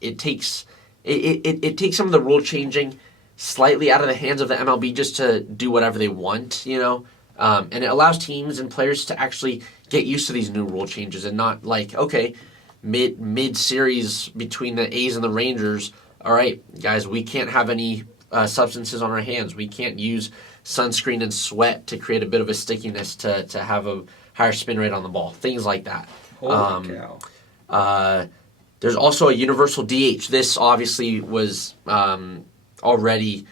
it takes some of the rule changing slightly out of the hands of the MLB just to do whatever they want, and it allows teams and players to actually get used to these new rule changes and not like, okay, mid series between the A's and the Rangers. All right, guys, we can't have any substances on our hands. We can't use sunscreen and sweat to create a bit of a stickiness to have a higher spin rate on the ball. Things like that. Holy cow. There's also a universal DH. This obviously was already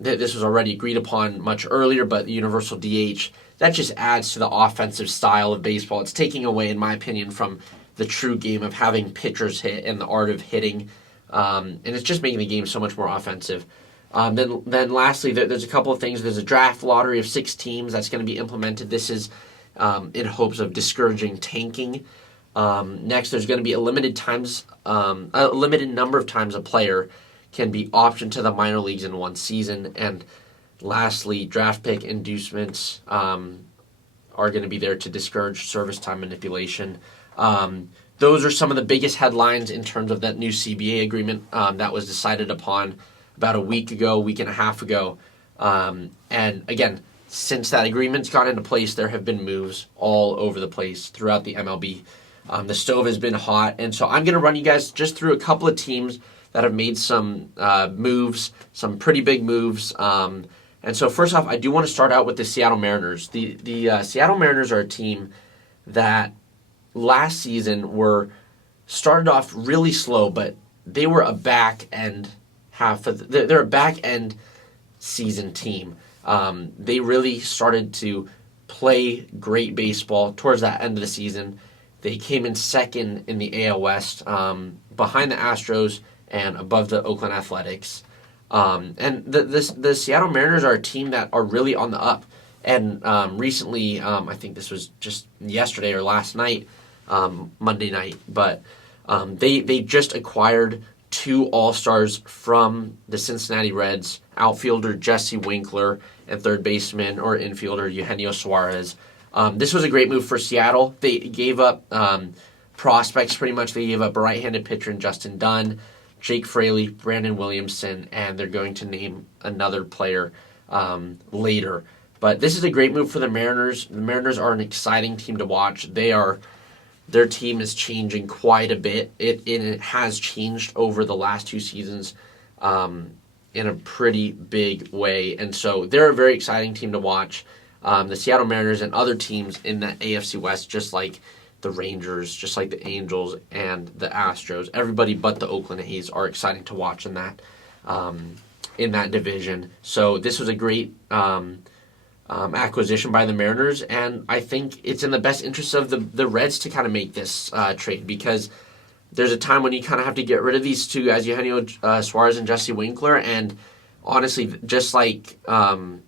this was already agreed upon much earlier, but the universal DH, that just adds to the offensive style of baseball. It's taking away, in my opinion, from the true game of having pitchers hit and the art of hitting, and it's just making the game so much more offensive. Then lastly, there's a couple of things. There's a draft lottery of 6 teams that's going to be implemented. This is in hopes of discouraging tanking. Next, there's going to be a limited number of times a player can be optioned to the minor leagues in one season. And lastly, draft pick inducements are going to be there to discourage service time manipulation. Those are some of the biggest headlines in terms of that new CBA agreement that was decided upon about a week and a half ago. And again, since that agreement's gone into place, there have been moves all over the place throughout the MLB. The stove has been hot, and so I'm going to run you guys just through a couple of teams that have made some moves, some pretty big moves. And so first off, I do want to start out with the Seattle Mariners. The Seattle Mariners are a team that last season started off really slow, but they were a back end they're a back end season team. They really started to play great baseball towards that end of the season. They came in second in the AL West, behind the Astros and above the Oakland Athletics. And the Seattle Mariners are a team that are really on the up. And recently, I think this was just yesterday or last night, Monday night, but they just acquired 2 All-Stars from the Cincinnati Reds, outfielder Jesse Winkler and third baseman or infielder Eugenio Suarez. This was a great move for Seattle. They gave up prospects pretty much. They gave up a right-handed pitcher in Justin Dunn, Jake Fraley, Brandon Williamson, and they're going to name another player later. But this is a great move for the Mariners. The Mariners are an exciting team to watch. Their team is changing quite a bit. It has changed over the last 2 seasons in a pretty big way. And so they're a very exciting team to watch. The Seattle Mariners and other teams in that AFC West, just like the Rangers, just like the Angels and the Astros, everybody but the Oakland A's are exciting to watch in that division. So this was a great acquisition by the Mariners, and I think it's in the best interest of the Reds to kind of make this trade, because there's a time when you kind of have to get rid of these 2 guys, Eugenio Suarez and Jesse Winkler, and honestly, just like how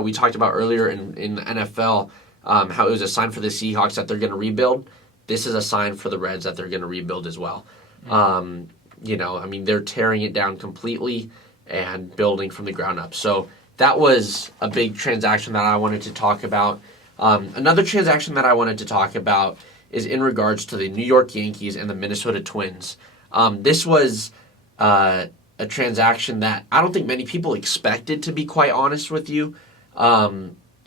we talked about earlier in the NFL, how it was a sign for the Seahawks that they're going to rebuild, this is a sign for the Reds that they're going to rebuild as well. They're tearing it down completely and building from the ground up. So that was a big transaction that I wanted to talk about. Another transaction that I wanted to talk about is in regards to the New York Yankees and the Minnesota Twins. This was a transaction that I don't think many people expected, to be quite honest with you.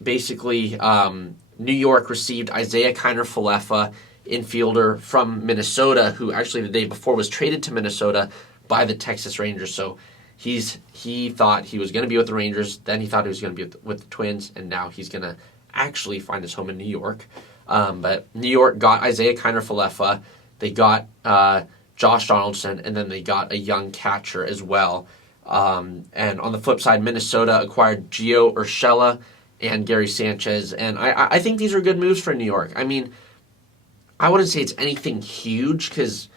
Basically, New York received Isaiah Kiner-Falefa, infielder from Minnesota, who actually the day before was traded to Minnesota by the Texas Rangers. So he thought he was going to be with the Rangers, then he thought he was going to be with the Twins, and now he's going to actually find his home in New York. But New York got Isaiah Kiner-Falefa, they got Josh Donaldson, and then they got a young catcher as well. And on the flip side, Minnesota acquired Gio Urshela and Gary Sanchez, and I think these are good moves for New York. I mean, I wouldn't say it's anything huge, because,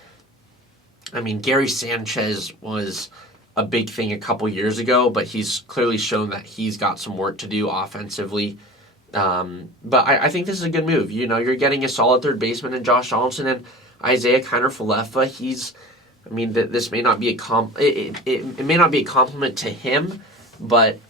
Gary Sanchez was a big thing a couple years ago, but he's clearly shown that he's got some work to do offensively. But I think this is a good move. You're getting a solid third baseman in Josh Donaldson and Isaiah Kiner-Falefa. This may not be it may not be a compliment to him, but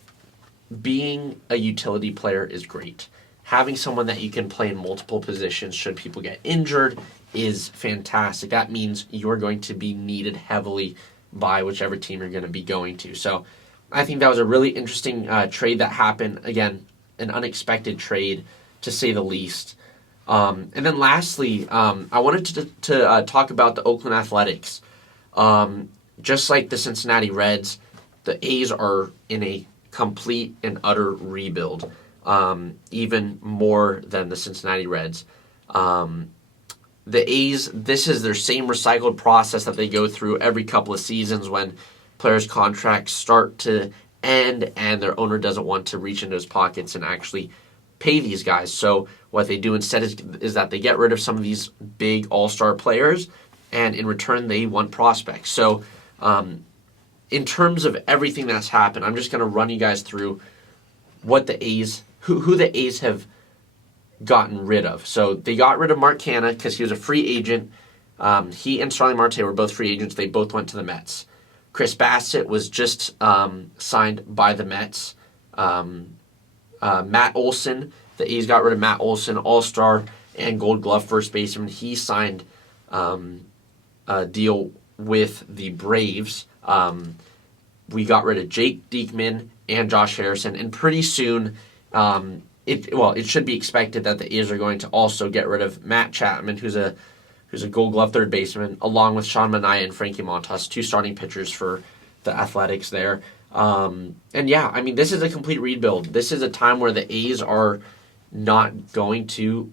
being a utility player is great. Having someone that you can play in multiple positions should people get injured is fantastic. That means you're going to be needed heavily by whichever team you're going to be going to. So I think that was a really interesting trade that happened. Again, an unexpected trade, to say the least. And then lastly, I wanted to talk about the Oakland Athletics. Just like the Cincinnati Reds, the A's are in a complete and utter rebuild, even more than the Cincinnati Reds. The A's, this is their same recycled process that they go through every couple of seasons when players' contracts start to end and their owner doesn't want to reach into his pockets and actually pay these guys. So what they do instead is that they get rid of some of these big all-star players, and in return they want prospects. So in terms of everything that's happened, I'm just going to run you guys through what the A's, who the A's have gotten rid of. So they got rid of Mark Canha because he was a free agent. He and Starling Marte were both free agents. They both went to the Mets. Chris Bassett was just signed by the Mets. Matt Olson, the A's got rid of Matt Olson, All-Star and Gold Glove first baseman. He signed a deal with the Braves. We got rid of Jake Diekman and Josh Harrison, and pretty soon, it should be expected that the A's are going to also get rid of Matt Chapman, who's a Gold Glove third baseman, along with Sean Manaea and Frankie Montas, two starting pitchers for the Athletics there. And yeah, I mean, this is a complete rebuild. This is a time where the A's are not going to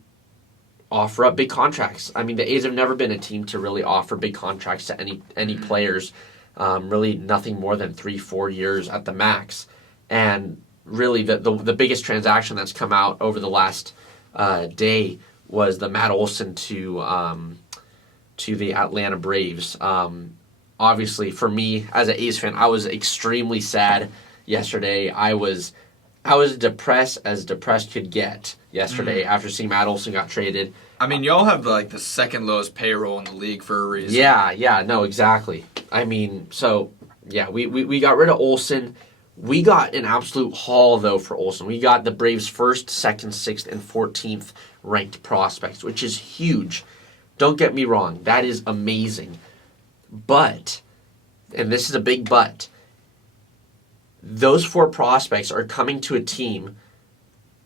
offer up big contracts. I mean, the A's have never been a team to really offer big contracts to any players. Really nothing more than 3-4 years at the max. And really the biggest transaction that's come out over the last day was the Matt Olson to the Atlanta Braves. Obviously, for me as an A's fan, I was extremely sad yesterday. I was depressed as depressed could get yesterday after seeing Matt Olson got traded. I mean, y'all have the second lowest payroll in the league for a reason. Yeah, no, exactly. I mean, so yeah, we got rid of Olson. We got an absolute haul though for Olson. We got the Braves' 1st, 2nd, 6th, and 14th ranked prospects, which is huge. Don't get me wrong, that is amazing. But, and this is a big but, those 4 prospects are coming to a team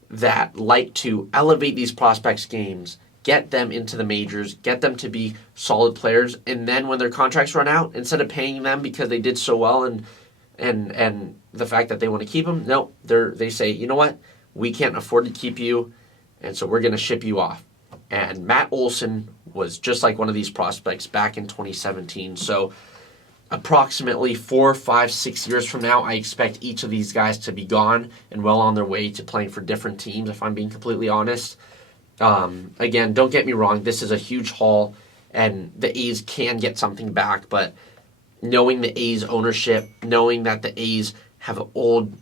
that like to elevate these prospects' games, get them into the majors, get them to be solid players, and then when their contracts run out, instead of paying them because they did so well and the fact that they want to keep them, no, they say, you know what, we can't afford to keep you, and so we're going to ship you off. And Matt Olson was just like one of these prospects back in 2017. So approximately 4, 5, 6 years from now, I expect each of these guys to be gone and well on their way to playing for different teams, if I'm being completely honest. Again, don't get me wrong, this is a huge haul, and the A's can get something back, but knowing the A's ownership, knowing that the A's have an old,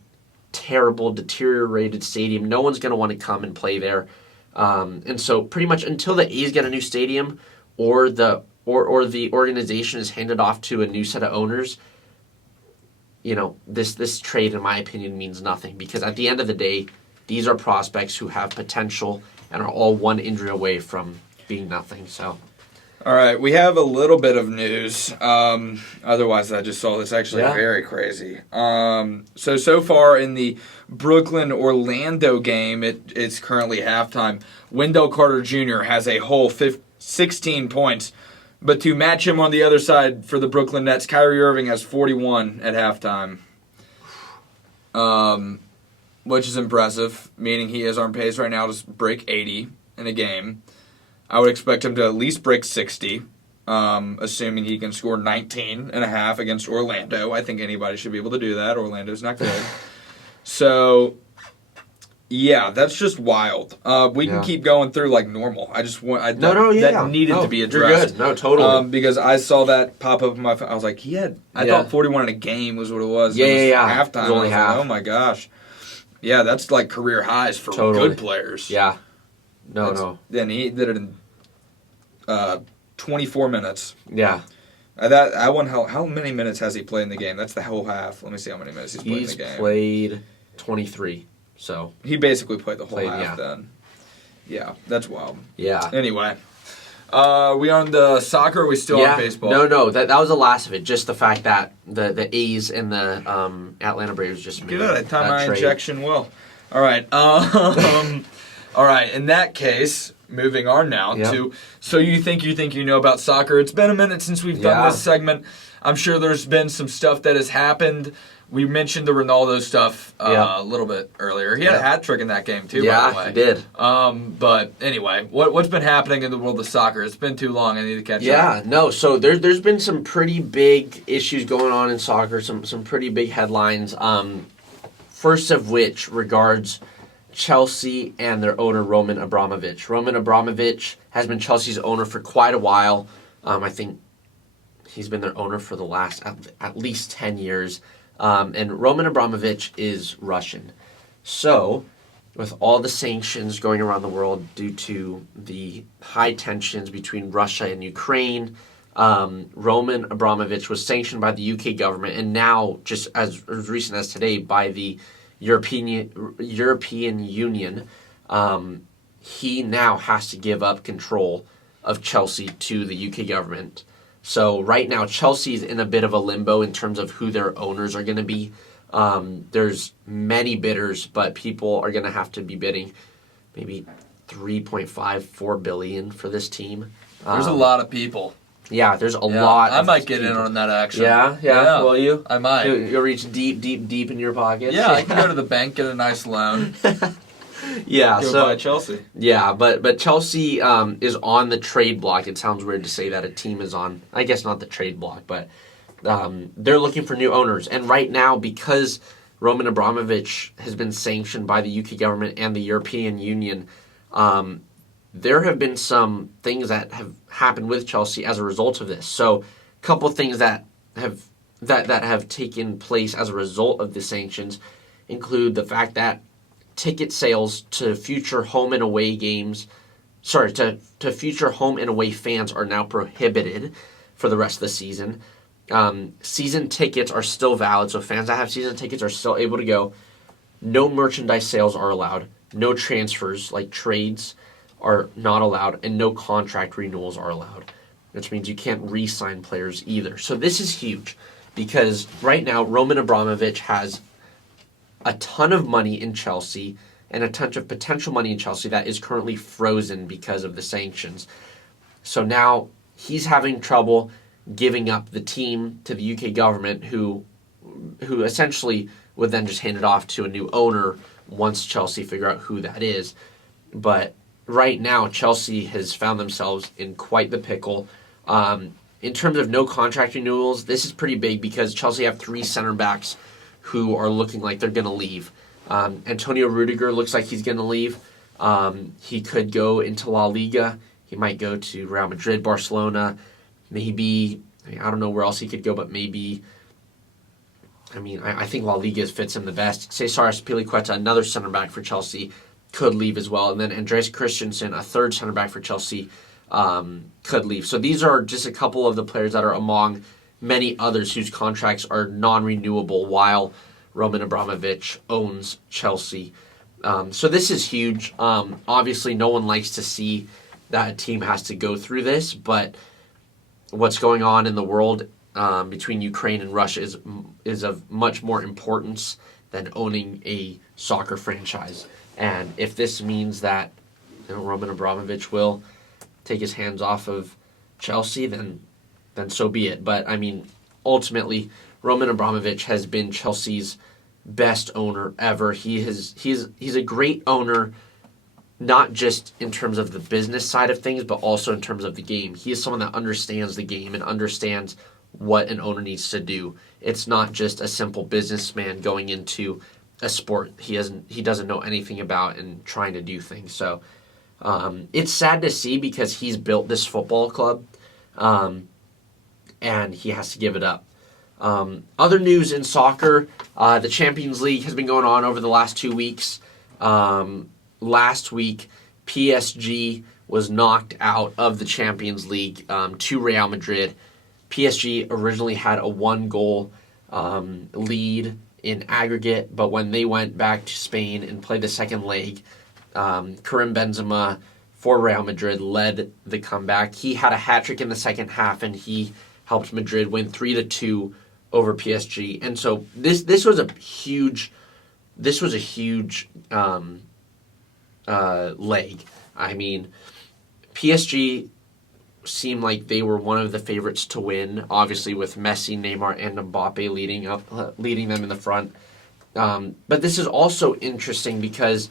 terrible, deteriorated stadium, no one's going to want to come and play there. And so pretty much until the A's get a new stadium or the organization is handed off to a new set of owners, you know, this trade, in my opinion, means nothing, because at the end of the day, these are prospects who have potential and are all one injury away from being nothing. So, all right, we have a little bit of news. Otherwise, I just saw this actually very crazy. So far in the Brooklyn-Orlando game, it's currently halftime. Wendell Carter Jr. has a whole 16 points. But to match him on the other side for the Brooklyn Nets, Kyrie Irving has 41 at halftime. Which is impressive, meaning he is on pace right now to break 80 in a game. I would expect him to at least break 60, assuming he can score 19 and a half against Orlando. I think anybody should be able to do that. Orlando's not good. So, yeah, that's just wild. We can keep going through like normal. I just want that needed to be addressed. You're good. No, totally. Because I saw that pop up on my phone. I was like, I thought 41 in a game was what it was. Yeah. Halftime. It was only half. Like, oh my gosh. Yeah, that's like career highs for good players. Yeah. No. Then he did it in 24 minutes. Yeah. I won. How many minutes has he played in the game? That's the whole half. Let me see how many minutes he's played in the game. He's played 23. So he basically played the whole half then. Yeah, that's wild. Yeah. Anyway, we on the soccer? Or are we still on baseball? No. That was the last of it. Just the fact that the A's and the Atlanta Braves just made time that trade. injection. Well, all right. All right. In that case, moving on now Yep. to So You Think You Know About Soccer. It's been a minute since we've done Yeah. this segment. I'm sure there's been some stuff that has happened. We mentioned the Ronaldo stuff a little bit earlier. He had a hat trick in that game too, by the way. He did. But anyway, what's been happening in the world of soccer? It's been too long. I need to catch up. Yeah, no. So there's been some pretty big issues going on in soccer. Some pretty big headlines. First of which regards Chelsea and their owner Roman Abramovich. Roman Abramovich has been Chelsea's owner for quite a while. I think he's been their owner for the last at least 10 years. And Roman Abramovich is Russian. So, with all the sanctions going around the world due to the high tensions between Russia and Ukraine, Roman Abramovich was sanctioned by the UK government, and now, just as recent as today, by the European Union. He now has to give up control of Chelsea to the UK government. So right now, Chelsea's in a bit of a limbo in terms of who their owners are going to be. There's many bidders, but people are going to have to be bidding maybe 3.54 billion for this team. There's a lot of people. Yeah, there's a lot. I might get in on that action. Yeah. Will you? I might. You'll reach deep in your pockets. Yeah, I can go to the bank, get a nice loan. Yeah, Go so buy Chelsea. Yeah, but Chelsea is on the trade block. It sounds weird to say that a team is on. I guess not the trade block, but they're looking for new owners. And right now, because Roman Abramovich has been sanctioned by the UK government and the European Union, there have been some things that have happened with Chelsea as a result of this. So, a couple things that have taken place as a result of the sanctions include the fact that ticket sales to future home and away games, to future home and away fans are now prohibited for the rest of the season. Season tickets are still valid, so fans that have season tickets are still able to go. No merchandise sales are allowed. No transfers, like trades, are not allowed, and no contract renewals are allowed, which means you can't re-sign players either. So this is huge because right now Roman Abramovich has a ton of money in Chelsea and a ton of potential money in Chelsea that is currently frozen because of the sanctions. So now he's having trouble giving up the team to the UK government, who essentially would then just hand it off to a new owner once Chelsea figure out who that is. But right now, Chelsea has found themselves in quite the pickle. In terms of no contract renewals, this is pretty big because Chelsea have 3 center backs who are looking like they're going to leave. Antonio Rudiger looks like he's going to leave. He could go into La Liga. He might go to Real Madrid, Barcelona. Maybe, I don't know where else he could go, but maybe, I think La Liga fits him the best. Cesar Azpilicueta, another center back for Chelsea, could leave as well. And then Andreas Christensen, a third center back for Chelsea, could leave. So these are just a couple of the players that are among many others whose contracts are non-renewable while Roman Abramovich owns Chelsea. So this is huge. Obviously, no one likes to see that a team has to go through this, but what's going on in the world between Ukraine and Russia is of much more importance than owning a soccer franchise. And if this means that Roman Abramovich will take his hands off of Chelsea, then so be it. But ultimately, Roman Abramovich has been Chelsea's best owner ever. He's a great owner, not just in terms of the business side of things, but also in terms of the game. He is someone that understands the game and understands what an owner needs to do. It's not just a simple businessman going into a sport he doesn't know anything about and trying to do things. So it's sad to see because he's built this football club, and he has to give it up. Other news in soccer, the Champions League has been going on over the last 2 weeks. Last week, PSG was knocked out of the Champions League to Real Madrid. PSG originally had a 1-goal lead in aggregate, but when they went back to Spain and played the second leg, Karim Benzema for Real Madrid led the comeback. He had a hat-trick in the second half, and he helped Madrid win 3-2 over PSG. And so this was a huge leg. PSG seemed like they were one of the favorites to win, obviously with Messi, Neymar, and Mbappe leading them in the front. But this is also interesting because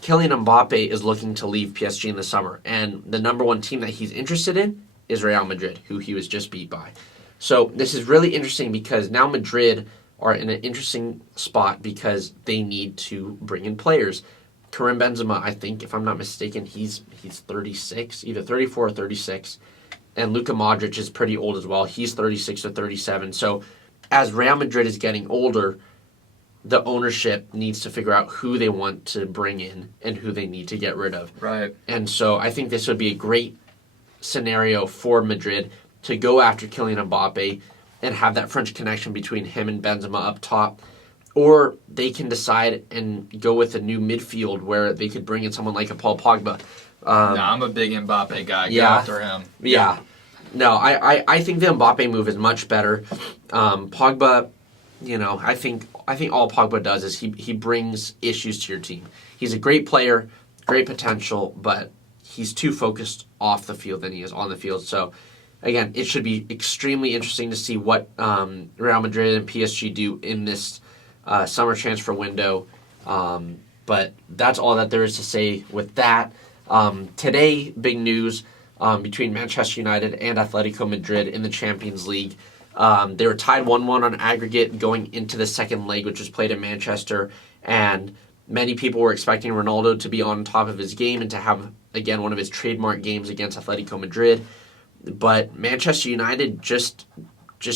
Kylian Mbappe is looking to leave PSG in the summer, and the number one team that he's interested in is Real Madrid, who he was just beat by. So this is really interesting because now Madrid are in an interesting spot because they need to bring in players. Karim Benzema, I think, if I'm not mistaken, he's 36, either 34 or 36. And Luka Modric is pretty old as well. He's 36 or 37. So as Real Madrid is getting older, the ownership needs to figure out who they want to bring in and who they need to get rid of. Right. And so I think this would be a great scenario for Madrid to go after Kylian Mbappe and have that French connection between him and Benzema up top. Or they can decide and go with a new midfield where they could bring in someone like a Paul Pogba. I'm a big Mbappe guy. Go after him. Yeah. No, I think the Mbappe move is much better. Pogba, I think all Pogba does is he brings issues to your team. He's a great player, great potential, but he's too focused off the field than he is on the field. So, again, it should be extremely interesting to see what Real Madrid and PSG do in this summer transfer window. But that's all that there is to say with that. Today, big news between Manchester United and Atletico Madrid in the Champions League. They were tied 1-1 on aggregate going into the second leg, which was played in Manchester. And many people were expecting Ronaldo to be on top of his game and to have, again, one of his trademark games against Atletico Madrid. But Manchester United just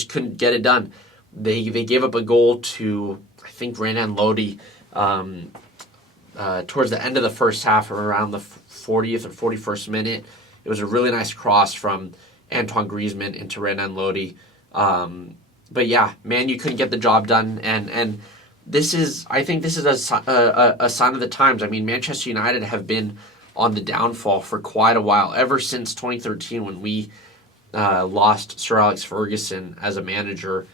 couldn't get it done. They gave up a goal to, I think, Renan Lodi towards the end of the first half, or around the 40th or 41st minute. It was a really nice cross from Antoine Griezmann into Renan Lodi. But yeah, Man U couldn't get the job done, and I think this is a sign of the times. I mean, Manchester United have been on the downfall for quite a while, ever since 2013 when we lost Sir Alex Ferguson as a manager.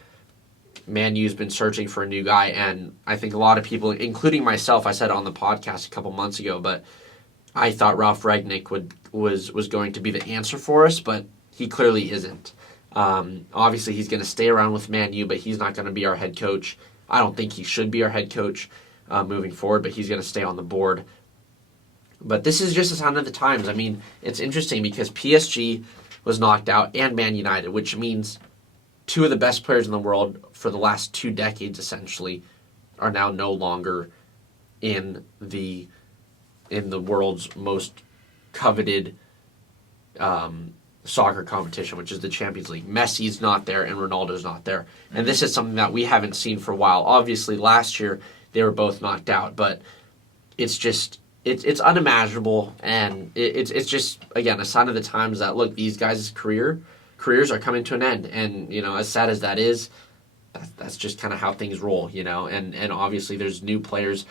Man U's been searching for a new guy, and I think a lot of people, including myself, I said on the podcast a couple months ago, but I thought Ralf Rangnick was going to be the answer for us, but he clearly isn't. Obviously, he's going to stay around with Man U, but he's not going to be our head coach. I don't think he should be our head coach moving forward, but he's going to stay on the board. But this is just a sign of the times. I mean, it's interesting because PSG was knocked out and Man United, which means two of the best players in the world for the last 2 decades, essentially, are now no longer in the world's most coveted soccer competition, which is the Champions League. Messi's not there and Ronaldo's not there. And this is something that we haven't seen for a while. Obviously, last year they were both knocked out, but it's just it's unimaginable, and it's just, again, a sign of the times that, look, these guys' careers are coming to an end. And, as sad as that is, that's just kind of how things roll, and obviously there's new players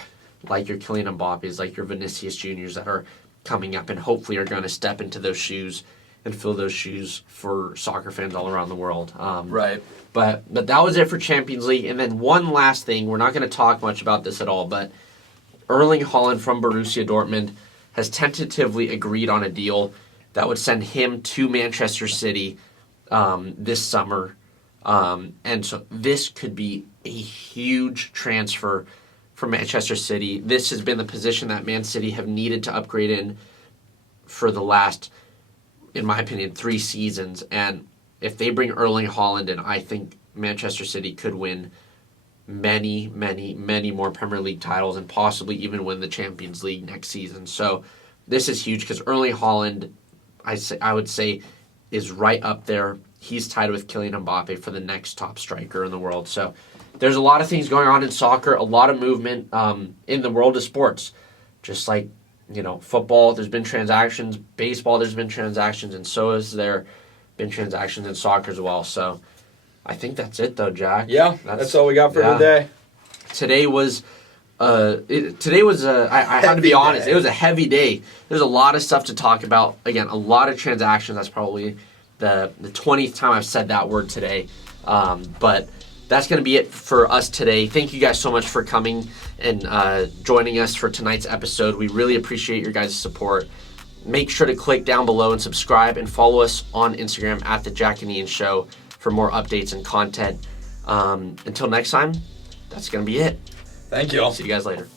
like your Kylian Mbappes, like your Vinicius Juniors that are coming up and hopefully are going to step into those shoes and fill those shoes for soccer fans all around the world. Right. But that was it for Champions League. And then one last thing, we're not going to talk much about this at all, but Erling Haaland from Borussia Dortmund has tentatively agreed on a deal that would send him to Manchester City this summer. And so this could be a huge transfer for Manchester City. This has been the position that Man City have needed to upgrade in for the last, in my opinion, 3 seasons. And if they bring Erling Haaland in, I think Manchester City could win many, many, many more Premier League titles and possibly even win the Champions League next season. So this is huge because Erling Haaland, I would say, is right up there. He's tied with Kylian Mbappe for the next top striker in the world. So there's a lot of things going on in soccer, a lot of movement in the world of sports. Just like, football, there's been transactions. Baseball, there's been transactions. And so has there been transactions in soccer as well. So I think that's it, though, Jack. Yeah, that's all we got for today. Today was, I had to be honest, it was a heavy day. There's a lot of stuff to talk about. Again, a lot of transactions. That's probably the 20th time I've said that word today. But that's going to be it for us today. Thank you guys so much for coming and joining us for tonight's episode. We really appreciate your guys' support. make sure to click down below and subscribe and follow us on Instagram at The Jack and Ian Show for more updates and content. Until next time, that's going to be it. Thank you all. See you guys later.